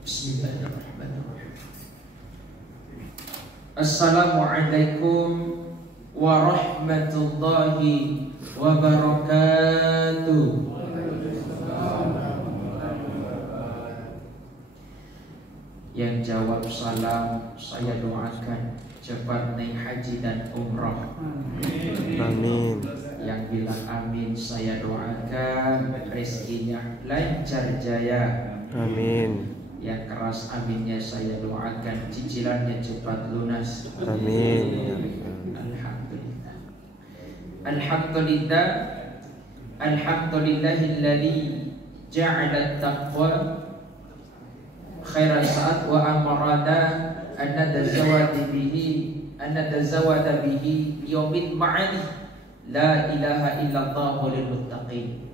Bismillahirrahmanirrahim. Assalamualaikum warahmatullahi wabarakatuh. Yang jawab salam saya doakan cepat naik haji dan umrah. Amin. Yang bilang amin saya doakan rezekinya lancar jaya. Amin. Yang keras aminnya saya doakan cicilannya cepat lunas. Amin. Alhamdulillah. Alhamdulillah. Alhamdulillahilladzi ja'ala at-taqwa khairan saat wa amarana an natazawwada bihi yaumin ma'ani la ilaha illallah lil muttaqin.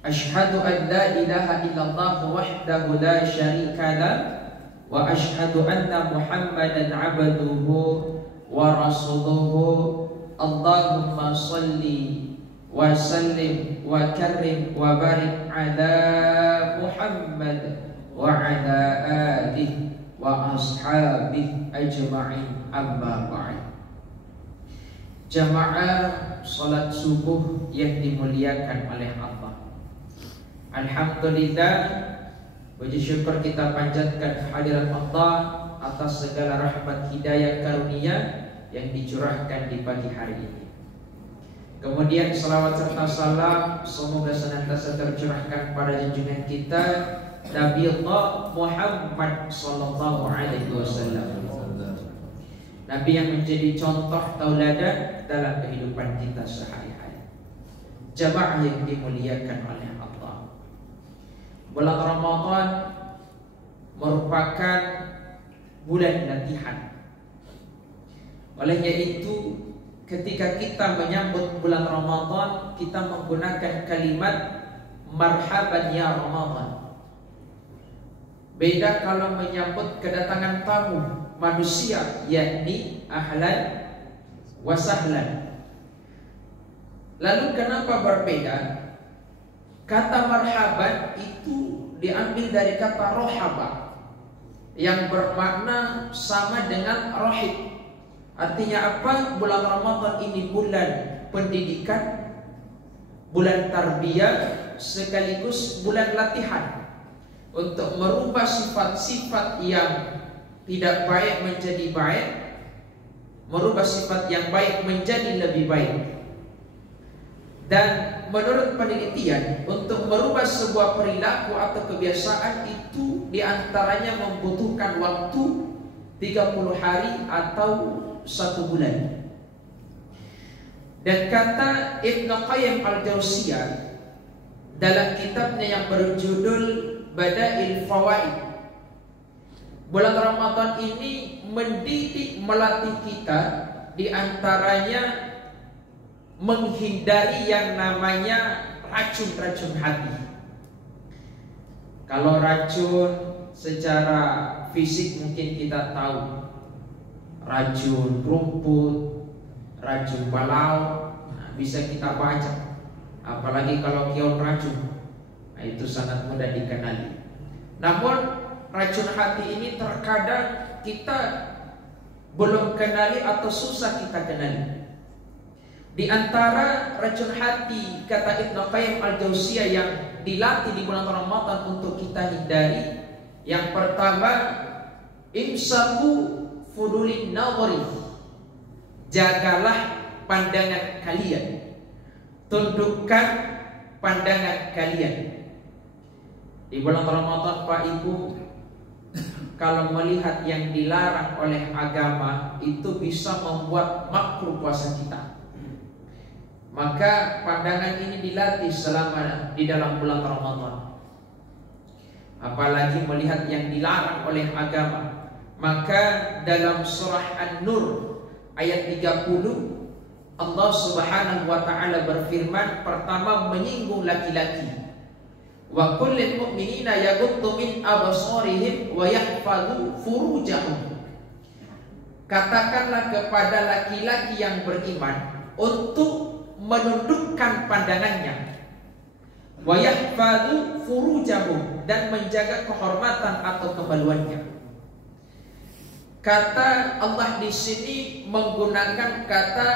Ashhadu an la ilaha illallah wahdahu la syarika lah wa ashhadu anna Muhammadan abduhu wa rasuluhu. Allahumma salli wa sallim wa karrim wa barik ala Muhammad wa ala alihi wa ashabihi ajma'in, amma ba'd. Jamaah salat subuh yang dimuliakan oleh Allah, alhamdulillah, puji syukur kita panjatkan kehadirat Allah atas segala rahmat hidayah karunia yang dicurahkan di pagi hari ini. Kemudian salawat serta salam semoga senantiasa tercurahkan pada junjungan kita Nabi Allah Muhammad sallallahu alaihi wasallam, Nabi yang menjadi contoh tauladan dalam kehidupan kita sehari-hari. Jamaah yang dimuliakan oleh Allah, bulan Ramadan merupakan bulan latihan. Olehnya itu, ketika kita menyambut bulan Ramadan, kita menggunakan kalimat marhaban ya Ramadan. Beda kalau menyambut kedatangan tamu manusia, yakni ahlan wa sahlan. Lalu kenapa berbeda? Kata marhaban itu diambil dari kata rohaba yang bermakna sama dengan rohib. Artinya apa? Bulan Ramadan ini bulan pendidikan, bulan tarbiyah, sekaligus bulan latihan untuk merubah sifat-sifat yang tidak baik menjadi baik, merubah sifat yang baik menjadi lebih baik. Dan menurut penelitian, untuk merubah sebuah perilaku atau kebiasaan itu diantaranya membutuhkan waktu 30 hari atau 1 bulan. Dan kata Ibnu Qayyim al-Jauziyah dalam kitabnya yang berjudul Badail Fawaid, bulan Ramadan ini mendidik, melatih kita diantaranya menghindari yang namanya racun-racun hati. Kalau racun secara fisik mungkin kita tahu, racun rumput, racun balau, bisa kita baca. Apalagi kalau kion racun, itu sangat mudah dikenali. Namun racun hati ini terkadang kita belum kenali atau susah kita kenali. Di antara racun hati, kata Ibnu Qayyim al-Jauziyah, yang dilatih di bulan Ramadan untuk kita hindari, yang pertama, imsaku fudulin nawari, jagalah pandangan kalian, tundukkan pandangan kalian. Di bulan Ramadan, Pak Ibu, kalau melihat yang dilarang oleh agama itu bisa membuat makruh puasa kita. Maka pandangan ini dilatih selama di dalam bulan Ramadan. Apalagi melihat yang dilarang oleh agama. Maka dalam surah An-Nur ayat 30, Allah Subhanahu wa ta'ala berfirman, pertama menyinggung laki-laki. Wa kullil mu'minina yaghuddu min absarihim wa yahfazu furujahum. Katakanlah kepada laki-laki yang beriman untuk menundukkan pandangannya wa yahfadhu furujahum, dan menjaga kehormatan atau kemaluannya. Kata Allah di sini menggunakan kata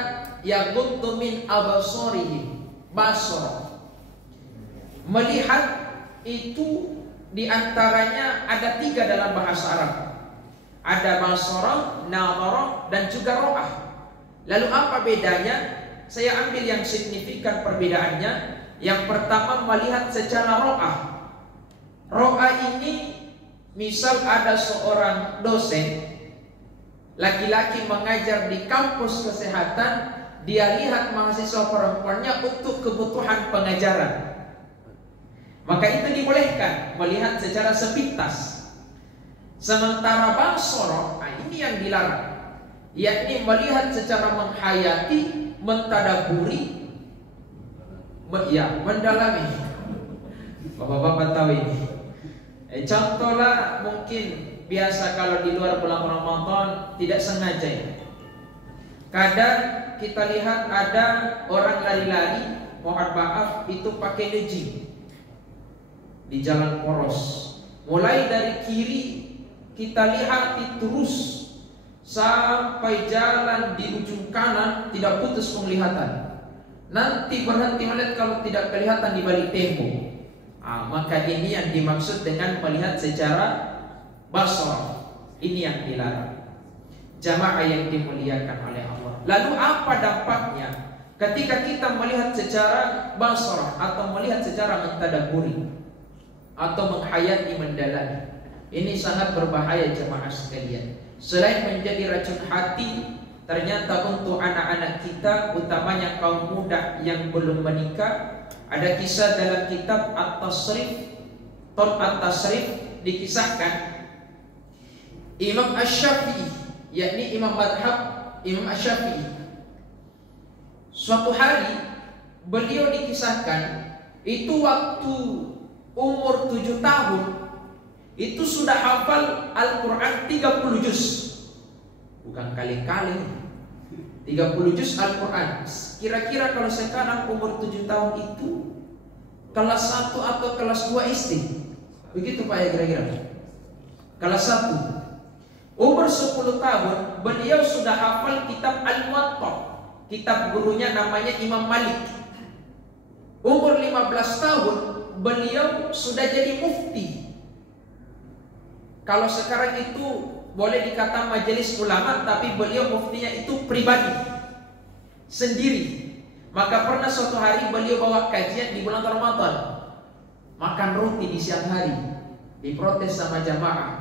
yaghuddu min absarihim, basar. Melihat itu diantaranya ada 3 dalam bahasa Arab. Ada basara, nadhara, dan juga ro'ah. Lalu apa bedanya? Saya ambil yang signifikan perbedaannya. Yang pertama, melihat secara ro'ah. Ro'ah ini misal ada seorang dosen laki-laki mengajar di kampus kesehatan, dia lihat mahasiswa perempuannya untuk kebutuhan pengajaran, maka itu dibolehkan melihat secara sepintas. Sementara basara, ini yang dilarang, yakni melihat secara menghayati, mentadaburi, mendalami. Bapak-bapak tahu ini. Contohlah mungkin biasa kalau di luar bulan Ramadan tidak sengaja ya. Kadang kita lihat ada orang lari-lari, mohon maaf, itu pakai legging di jalan poros. Mulai dari kiri kita lihat terus sampai jalan di ujung kanan, tidak putus penglihatan. Nanti berhenti melihat kalau tidak kelihatan di balik tembok. Maka ini yang dimaksud dengan melihat secara basar. Ini yang dilarang. Jamaah yang dimuliakan oleh Allah. Lalu apa dampaknya ketika kita melihat secara basar atau melihat secara mentadaburi atau menghayati, mendalami? Ini sangat berbahaya jemaah sekalian. Selain menjadi racun hati, ternyata untuk anak-anak kita, utamanya kaum muda yang belum menikah, ada kisah dalam kitab At-Tasrif, dikisahkan Imam Asy-Syafi'i, yakni imam madhab Imam Asy-Syafi'i, suatu hari beliau dikisahkan itu waktu umur 7 tahun itu sudah hafal Al-Quran 30 juz. Bukan kali-kali, 30 juz Al-Quran. Kira-kira kalau sekarang umur 7 tahun itu kelas 1 atau kelas 2 SD, begitu Pak ya kira-kira. Kelas 1. Umur 10 tahun beliau sudah hafal kitab Al-Muwatta, kitab gurunya namanya Imam Malik. Umur 15 tahun beliau sudah jadi mufti. Kalau sekarang itu boleh dikata majelis ulama, tapi beliau muftinya itu pribadi sendiri. Maka pernah suatu hari beliau bawa kajian di bulan Ramadan, makan roti di siang hari. Diprotes sama jamaah,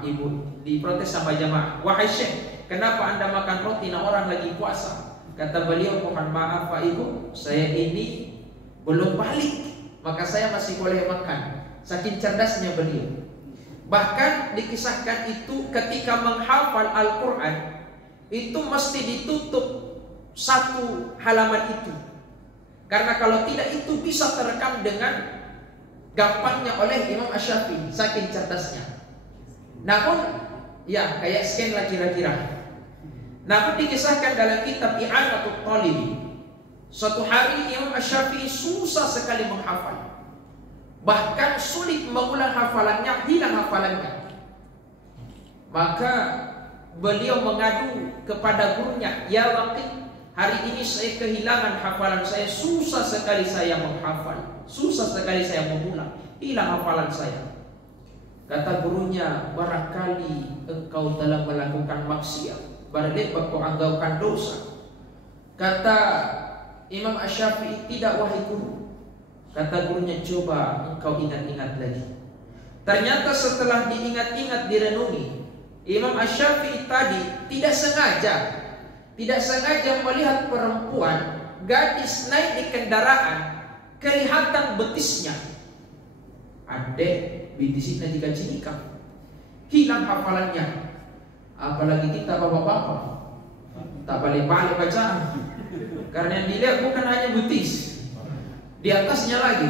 diprotes sama jamaah. Wahai Syekh, kenapa anda makan roti nah orang lagi puasa? Kata beliau, mohon maaf Pak Ibu, saya ini belum balik, maka saya masih boleh makan. Saking cerdasnya beliau. Bahkan dikisahkan itu ketika menghafal Al-Quran itu mesti ditutup satu halaman itu, karena kalau tidak itu bisa terekam dengan gampangnya oleh Imam Asy-Syafi'i, saking cerdasnya. Namun ya kayak scan lah kira-kira. Namun dikisahkan dalam kitab I'anatul Talib, suatu hari Imam Asy-Syafi'i susah sekali menghafal, bahkan sulit mengulang hafalannya, hilang hafalannya. Maka beliau mengadu kepada gurunya, ya Waqi, hari ini saya kehilangan hafalan saya, susah sekali saya menghafal, susah sekali saya mengulang, hilang hafalan saya. Kata gurunya, barangkali engkau dalam melakukan maksiat, barangkali kau anggapkan dosa. Kata Imam Asy-Syafi'i, tidak wahai guru. Kata gurunya, coba engkau ingat-ingat lagi. Ternyata setelah diingat-ingat, direnungi, Imam Asy-Syafi'i tadi tidak sengaja melihat perempuan gadis naik di kendaraan, kelihatan betisnya. Adek bitisnya dikacikan, hilang hafalannya. Apalagi kita bapak-bapak, tak balik-balik bacaan, karena yang dilihat bukan hanya betis, di atasnya lagi.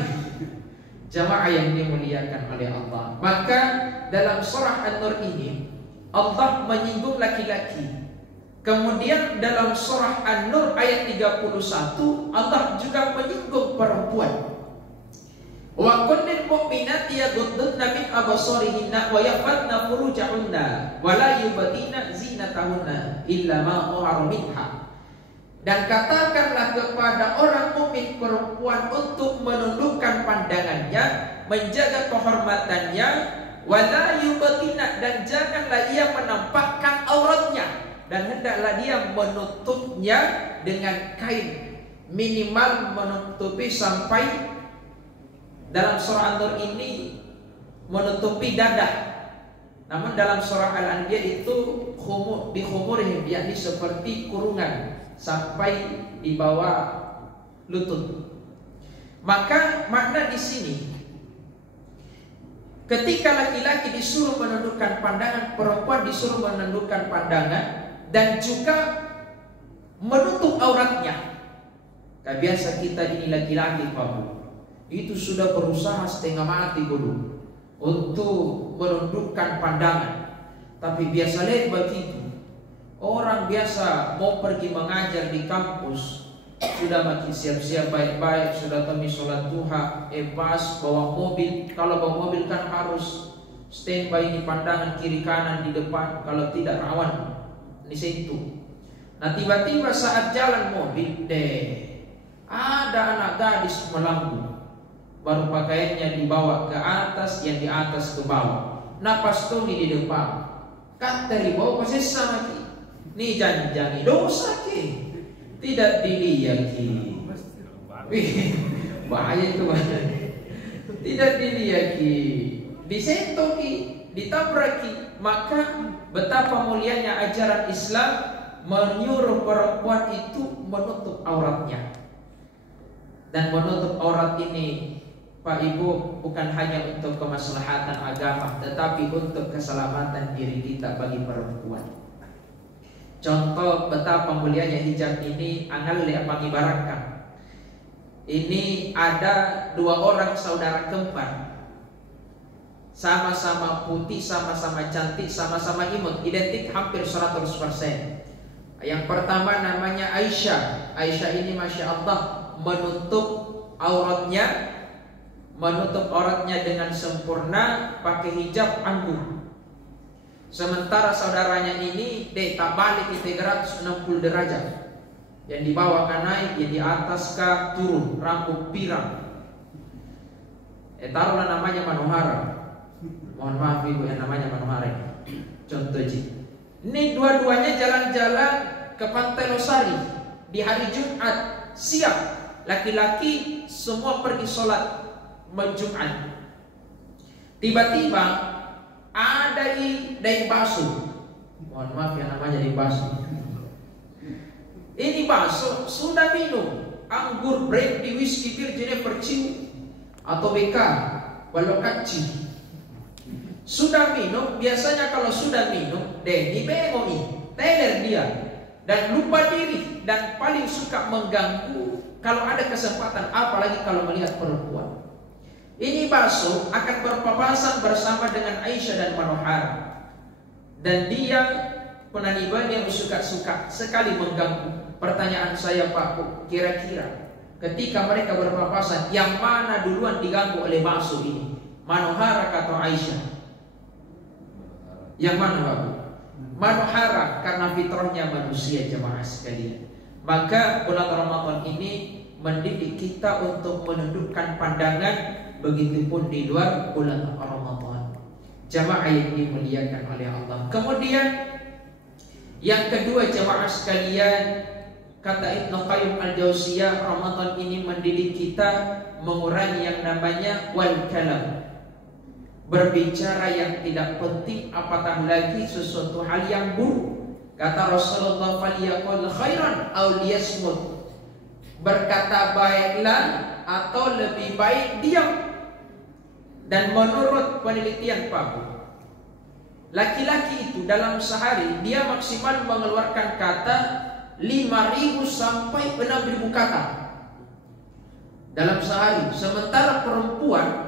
Jamaah yang dimuliakan oleh Allah. Maka dalam surah An-Nur ini Allah menyinggung laki-laki. Kemudian dalam surah An-Nur ayat 31 Allah juga menyinggung perempuan. Wa kullil mu'minati yaghudduna min absarihinna wa yahfazna furujahunna wa la yubdina zinatahunna illa ma dhahara minha. Dan katakanlah kepada orang mukmin perempuan untuk menundukkan pandangannya, menjaga kehormatannya, wala yubtina, dan janganlah ia menampakkan auratnya, dan hendaklah dia menutupnya dengan kain, minimal menutupi sampai, dalam surah An-Nur ini menutupi dada. Namun dalam surah Al-Anbiya itu bihumurihim, yakni seperti kurungan sampai di bawah lutut. Maka makna di sini, ketika laki-laki disuruh menundukkan pandangan, perempuan disuruh menundukkan pandangan dan juga menutup auratnya. Kayak biasa kita ini laki-laki, Pak Bu, itu sudah berusaha setengah mati dulu untuk menundukkan pandangan. Tapi biasa lihat begitu, orang biasa mau pergi mengajar di kampus, sudah makin siap-siap baik-baik, sudah temi sholat duha, pas bawa mobil. Kalau bawa mobil kan harus standby di pandangan kiri kanan di depan, kalau tidak rawan di situ. Nah tiba-tiba saat jalan mobil ada anak gadis melambung, baru pakaiannya dibawa ke atas, yang di atas ke bawah. Napas tumi di depan, kan dari bawah pasti sama ki. Nih janji dosa ki, tidak dilihat ki. Bahaya itu bahaya. Tidak dilihat ki, disentuh ki, ditabrak ki. Maka betapa mulianya ajaran Islam menyuruh perempuan itu menutup auratnya. Dan menutup aurat ini, Pak Ibu, bukan hanya untuk kemaslahatan agama, tetapi untuk keselamatan diri kita bagi perempuan. Contoh betapa mulianya hijab ini angal apa ibaratkan. Ini ada dua orang saudara kembar, sama-sama putih, sama-sama cantik, sama-sama imut, identik hampir 100%. Yang pertama namanya Aisyah. Aisyah ini Masya Allah menutup auratnya dengan sempurna, pakai hijab anggun. Sementara saudaranya ini tak balik 360 derajat. Yang di bawah kan naik, yang di atas kan turun, rambut pirang. Taruhlah namanya Manohara. Mohon maaf Ibu, yang namanya Manohara. Contoh ji. Ini dua-duanya jalan-jalan ke Pantai Losari di hari Jumat siang. Laki-laki semua pergi sholat Jumat. Tiba-tiba ada dai baso. Mohon maaf yang namanya dai baso. Ini baso sudah minum anggur, brandy, whisky, bir, Jennifer Chiu atau BK, Walokaci. Sudah minum, biasanya kalau sudah minum, dibengong, teler dia dan lupa diri dan paling suka mengganggu kalau ada kesempatan, apalagi kalau melihat perempuan. Ini baso akan berpapasan bersama dengan Aisyah dan Manohar, dan dia penaniban yang suka-suka sekali mengganggu. Pertanyaan saya Pak, kira-kira ketika mereka berpapasan, yang mana duluan diganggu oleh baso ini? Manohara atau Aisyah? Yang mana Pak? Manohara, karena fitrahnya manusia jemaah sekalian. Maka bulan Ramadan ini mendidik kita untuk menundukkan pandangan. Begitupun di luar bulan Ramadan. Jamaah yang dimuliakan oleh Allah. Kemudian yang kedua jamaah sekalian, kata Ibnu Qayyim Al-Jauziyah, Ramadan ini mendidik kita mengurangi yang namanya wal kalam, berbicara yang tidak penting, apatah lagi sesuatu hal yang buruk. Kata Rasulullah, "Falyaqul khairan aw liyasmut." Berkata baiklah atau lebih baik diam. Dan menurut penelitian Pak, laki-laki itu dalam sehari dia maksimal mengeluarkan kata 5.000 sampai 6.000 kata dalam sehari. Sementara perempuan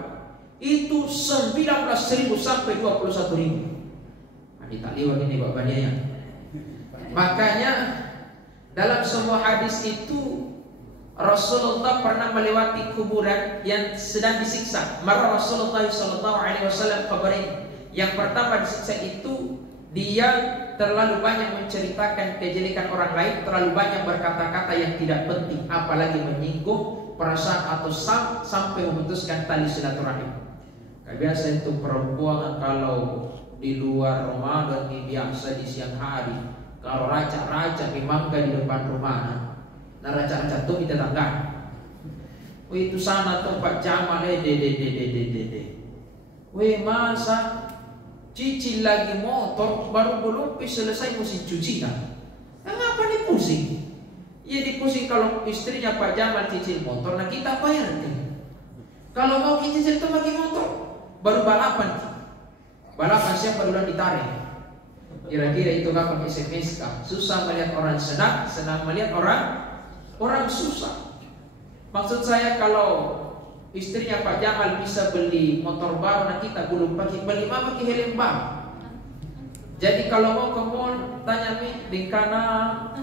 itu 19.000 sampai 21.000. Ini tak liwat ini bapaknya. Makanya dalam semua hadis itu Rasulullah pernah melewati kuburan yang sedang disiksa. Maka Rasulullah SAW kabarin, yang pertama disiksa itu dia terlalu banyak menceritakan kejelekan orang lain, terlalu banyak berkata-kata yang tidak penting, apalagi menyinggung perasaan atau sampai memutuskan tali silaturahim. Biasa itu perempuan kalau di luar Ramadan ini biasa di siang hari, kalau raca-raca memang di depan rumah, nah raca-raca tuh di tetangga. Wih itu sana tempat Jamal Wih masa cicil lagi motor baru selesai musim cuci kan? Kenapa dipusing? Ya dipusing kalau istrinya Pak Jamal cicil motor, nah kita bayar kan? Kalau mau cicil itu pakai motor baru balapan siapa duluan ditarik. Kira-kira itu kapan SMS kah? Susah melihat orang senang melihat orang susah. Maksud saya kalau istrinya Pak Jamal bisa beli motor baru, nah kita belum pakai helm baru. Jadi kalau mau ke mall tanya nih di kanan,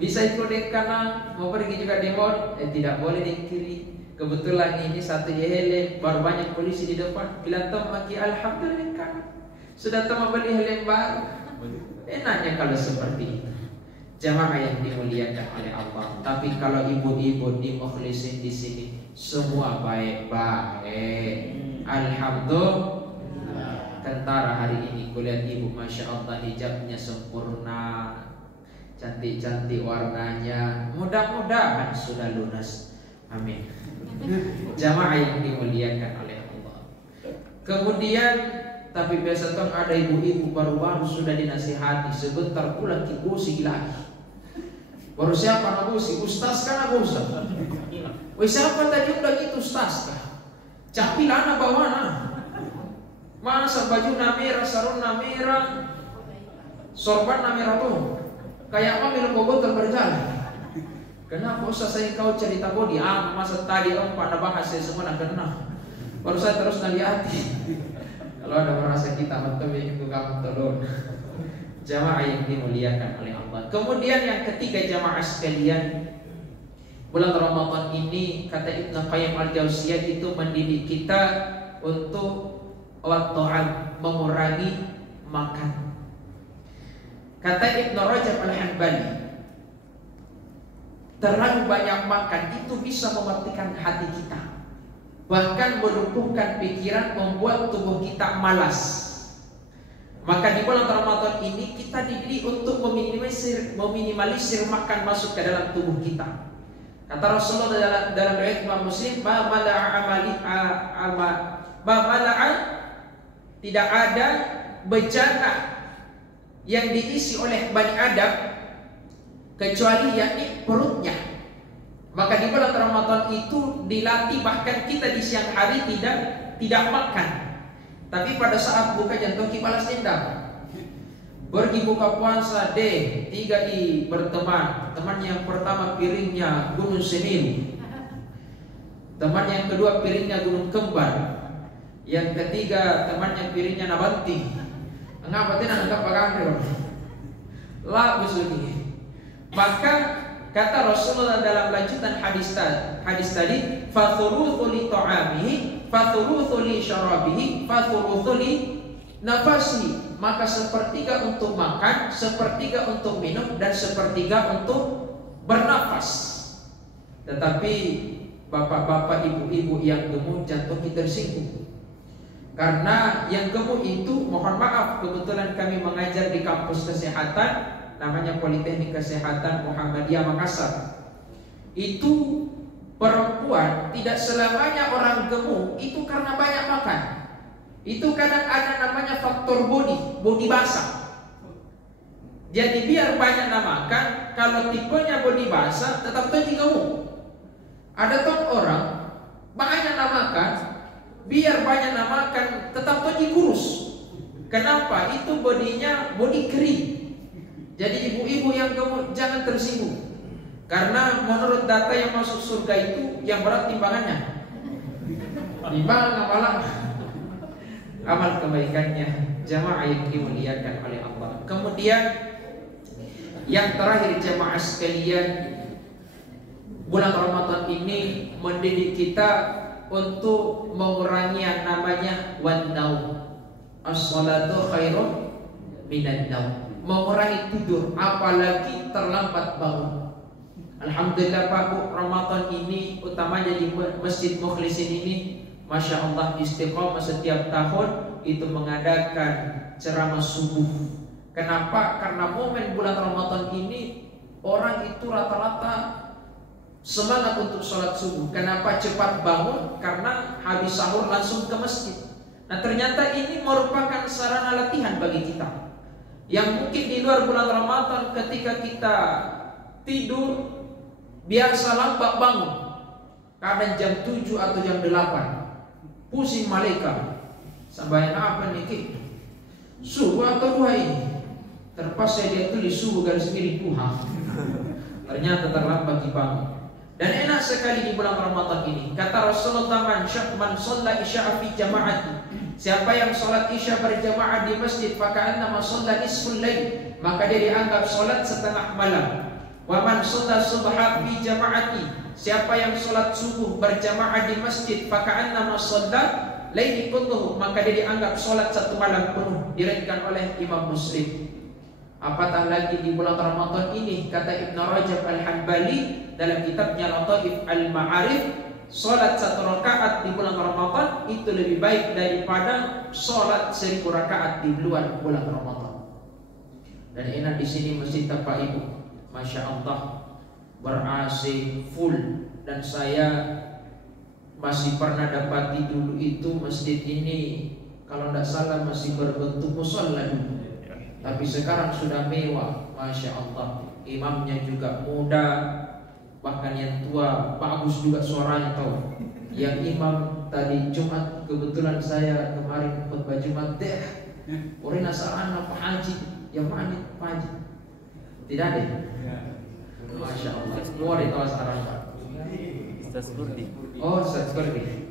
bisa ikut di kanan, mau pergi juga di mall, tidak boleh di kiri. Kebetulan ini satu helm baru banyak polisi di depan. Bila tahu maki alhamdulillah sudah tahu beli helm baru. Enaknya kalau seperti itu. Jamaah yang dimuliakan oleh Allah. Tapi kalau ibu-ibu di mukhlisin di sini semua baik-baik. Alhamdulillah. Tentara hari ini kulihat ibu, masya Allah hijabnya sempurna, cantik-cantik warnanya. Mudah-mudahan sudah lunas. Amin. Jamaah yang dimuliakan oleh Allah. Kemudian tapi biasa tuh ada ibu-ibu baru-baru sudah dinasihati, sebentar pulang kibusi lagi. Baru siapa nabusi? Ustaz kan nabusa. Wih siapa tadi udah gitu ustaz kah? Capilah anak bawana. Masa baju merah, sarung merah, sorban merah tuh. Kayak apa minum botol berjalan. Kenapa usah saya kau cerita bodi? Masa tadi pada bahas saya semua nak kena. Baru saya terus nalihati. Kalau ada merasa kita betul itu kamu tolong. Jamaah yang dimuliakan oleh Allah. Kemudian yang ketiga jamaah sekalian, bulan Ramadan ini kata Ibnu Qayyim al-Jauziyah itu mendidik kita untuk wata'an, mengurangi makan. Kata Ibnu Rajab al-Hanbali, terlalu banyak makan itu bisa mematikan hati kita, bahkan melumpuhkan pikiran, membuat tubuh kita malas. Maka di bulan Ramadan ini kita dididik untuk meminimalisir makan masuk ke dalam tubuh kita. Kata Rasulullah dalam riwayat Imam Muslim, tidak ada bejana yang diisi oleh Bani Adam kecuali yakni perutnya. Maka di bulan Ramadan itu dilatih bahkan kita di siang hari tidak makan. Tapi pada saat buka jantung balas dendam. Pergi buka puasa 3i berteman. Teman yang pertama piringnya Gunung Semeru. Teman yang kedua piringnya Gunung Kembar. Yang ketiga temannya piringnya Nabanti. Ngapa tidak anggap pakai lah busuni. Maka kata Rasulullah dalam lanjutan hadis tadi, fathuruthu li ta'amihi, fathuruthu li syarabihi, fathuruthu li nafasi. Maka sepertiga untuk makan, sepertiga untuk minum, dan sepertiga untuk bernafas. Tetapi bapak-bapak, ibu-ibu yang gemuk jantung kita tersinggung. Karena yang gemuk itu, mohon maaf, kebetulan kami mengajar di kampus kesehatan namanya Politeknik Kesehatan Muhammadiyah Makassar. Itu perempuan tidak selamanya orang gemuk itu karena banyak makan. Itu kadang ada namanya faktor body basah. Jadi biar banyak makan, kalau tipenya body basah tetap tinggi gemuk. Ada tuh orang banyak makan, biar banyak makan tetap tinggi kurus. Kenapa? Itu bodinya body kering. Jadi ibu-ibu yang gemuk jangan tersinggung. Karena menurut data yang masuk surga itu yang berat timbangannya. Timbangan amalan, amal kebaikannya. Jamaah yang dimuliakan oleh Allah. Kemudian yang terakhir jamaah sekalian, Bulan Ramadan ini mendidik kita untuk mengurangi yang namanya wan-naum. As-salatu khairun minan naum. Mengurangi tidur, apalagi terlambat bangun. Alhamdulillah Pak Bu, Ramadan ini utamanya di Masjid Mukhlisin ini, Masya Allah istiqomah setiap tahun itu mengadakan ceramah subuh. Kenapa? Karena momen bulan Ramadan ini orang itu rata-rata semangat untuk sholat subuh. Kenapa cepat bangun? Karena habis sahur langsung ke masjid. Nah ternyata ini merupakan sarana latihan bagi kita. Yang mungkin di luar bulan Ramadan ketika kita tidur biasa lambat bangun, kadang jam 7 atau jam 8, pusing malaikat. Sampai apa nih Ki? Subuh atau duha ini? Terpaksa dia tulis subuh garis miring duha. Ternyata terlambat dibangun. Dan enak sekali di bulan Ramadan ini. Kata Rasulullah, man shalla isya fi jama'ati. Siapa yang sholat isya berjamaah di masjid, faka'annama shalla nisful lail, maka dia dianggap sholat setengah malam. Wa man shalla subha fi jama'ati. Siapa yang sholat subuh berjamaah di masjid, faka'annama shalla laili kulluhu, maka dia dianggap sholat satu malam penuh. Diriwayatkan oleh Imam Muslim. Apatah lagi di bulan Ramadan ini, kata Ibn Rajab Al-Hanbali dalam kitabnya Lataif Al-Ma'arif, sholat 1 rakaat di bulan Ramadan itu lebih baik daripada sholat 1000 rakaat di luar bulan Ramadan. Dan enak di sini masjid Bapak Ibu, Masya Allah, ber-AC full. Dan saya masih pernah dapati dulu itu masjid ini kalau tidak salah masih berbentuk musholla dulu. Tapi sekarang sudah mewah, Masya Allah. Imamnya juga muda, bahkan yang tua bagus juga suaranya tahu. Yang imam tadi Jumat, kebetulan saya kemarin khutbah Jumat deh. Orina sarana Pak Haji, yang mana Pak Haji? Tidak ada. Masya Allah. Muari tahu sarana Pak. Ustaz Kurdi. Oh, Ustaz Kurdi.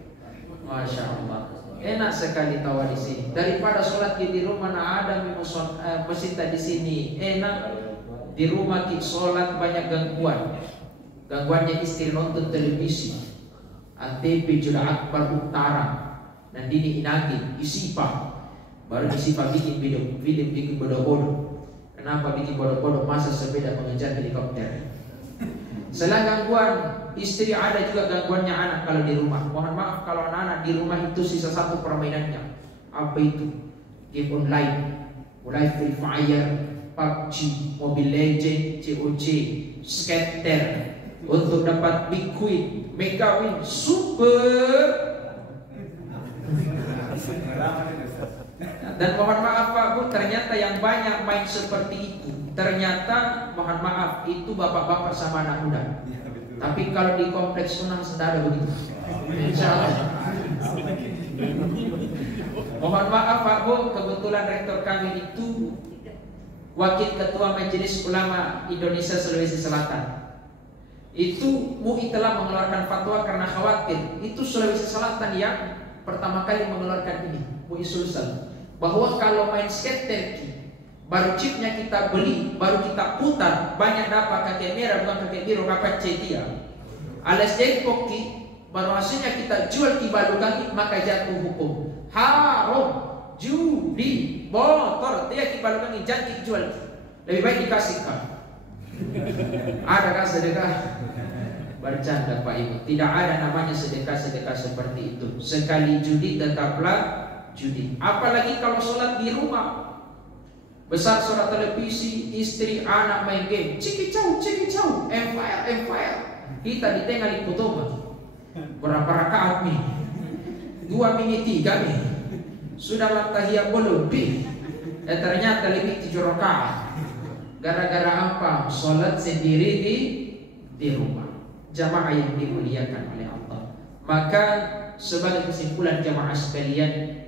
Masya Allah. Enak sekali tawa di sini. Daripada sholat di rumah, nah ada masjid di sini. Enak di rumah kita sholat banyak gangguan. Gangguannya istri nonton televisi, ATP Juda Akbar Utara, dan dini inagin isipa. Baru isipa bikin video bikin bodoh-bodoh. Kenapa bikin bodoh-bodoh? Masa sepeda mengejar helikopter. Selain gangguan istri, ada juga gangguannya anak kalau di rumah. Mohon maaf kalau anak-anak di rumah itu sisa satu permainannya. Apa itu? Game online, mulai Free Fire, PUBG, Mobile Legends, COC, Skater. Untuk dapat big win, mega win, super. Dan mohon maaf Pak Bu, ternyata yang banyak main seperti itu, ternyata mohon maaf itu bapak-bapak sama anak muda. Tapi kalau di kompleks Unang sudah ada begitu. Insya Allah. Mohon maaf Pak Bu, kebetulan rektor kami itu Wakil Ketua Majelis Ulama Indonesia Sulawesi Selatan. Itu MUI telah mengeluarkan fatwa karena khawatir itu Sulawesi Selatan yang pertama kali mengeluarkan ini, MUI Sulsel, bahwa kalau main skater baru chipnya kita beli, baru kita putar, banyak dapat kakek merah bukan kakek biru, kapan cetia alias jackpot baru hasilnya kita jual di balukangi, maka jatuh hukum haram, judi, motor, dia di balukangi jangan jual, lebih baik dikasihkan. Adakah sedekah? Bercanda Pak Ibu, tidak ada namanya sedekah-sedekah seperti itu. Sekali judi tetaplah judi. Apalagi kalau sholat di rumah, besar suara televisi, istri, anak main game, cikicau, empire. Kita di tengah di kutubah. Berapa rakaat nih? 2 mini 3 nih. Sudah lantahiyah belum nih? Ternyata lebih 7 rakaat. Gara-gara apa? Sholat sendiri di rumah. Jamaah yang dimuliakan oleh Allah. Maka sebagai kesimpulan jamaah sekalian,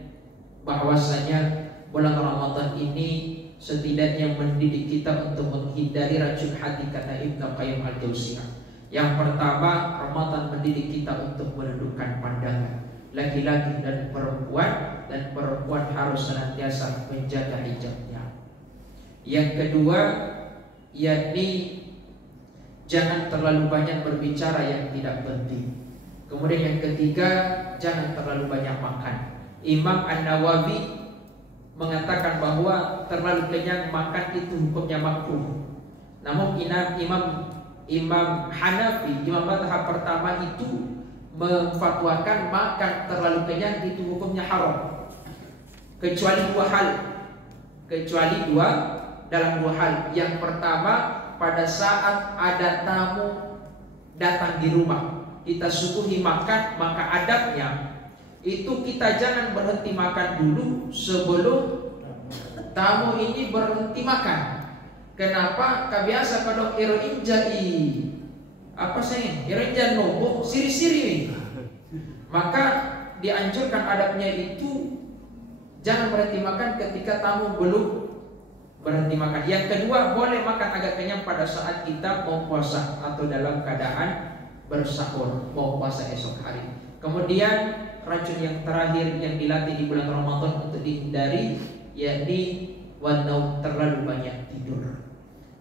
bahwasanya bulan Ramadan ini setidaknya mendidik kita untuk menghindari racun hati, kata Ibnu Qayyim Al-Jauziyah. Yang pertama, Ramadan mendidik kita untuk menundukkan pandangan laki-laki dan perempuan harus senantiasa menjaga hijabnya. Yang kedua, yakni jangan terlalu banyak berbicara yang tidak penting. Kemudian yang ketiga, jangan terlalu banyak makan. Imam An-Nawawi mengatakan bahwa terlalu kenyang makan itu hukumnya makruh. Namun Imam Hanafi, imam mazhab pertama itu memfatwakan makan terlalu kenyang itu hukumnya haram. Kecuali dalam dua hal. Yang pertama, pada saat ada tamu datang di rumah, kita suguhi makan, maka adabnya itu kita jangan berhenti makan dulu sebelum tamu ini berhenti makan. Kenapa? Kebiasa kalau irinjai irinjan nopo siri-siri. Maka dianjurkan adabnya itu jangan berhenti makan ketika tamu belum berhenti makan. Yang kedua, boleh makan agak kenyang pada saat kita mau puasa atau dalam keadaan bersahur, mau puasa esok hari. Kemudian racun yang terakhir yang dilatih di bulan Ramadan untuk dihindari, yakni wanau, terlalu banyak tidur.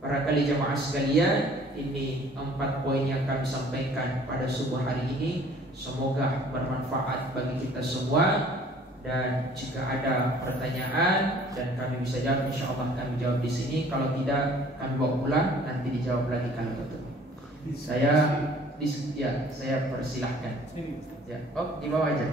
Barangkali jamaah sekalian, ini 4 poin yang kami sampaikan pada subuh hari ini. Semoga bermanfaat bagi kita semua. Dan jika ada pertanyaan dan kami bisa jawab, insya Allah kami jawab di sini. Kalau tidak, kami bawa pulang, nanti dijawab lagi kalau betul. Saya persilahkan. Ya, di bawah aja.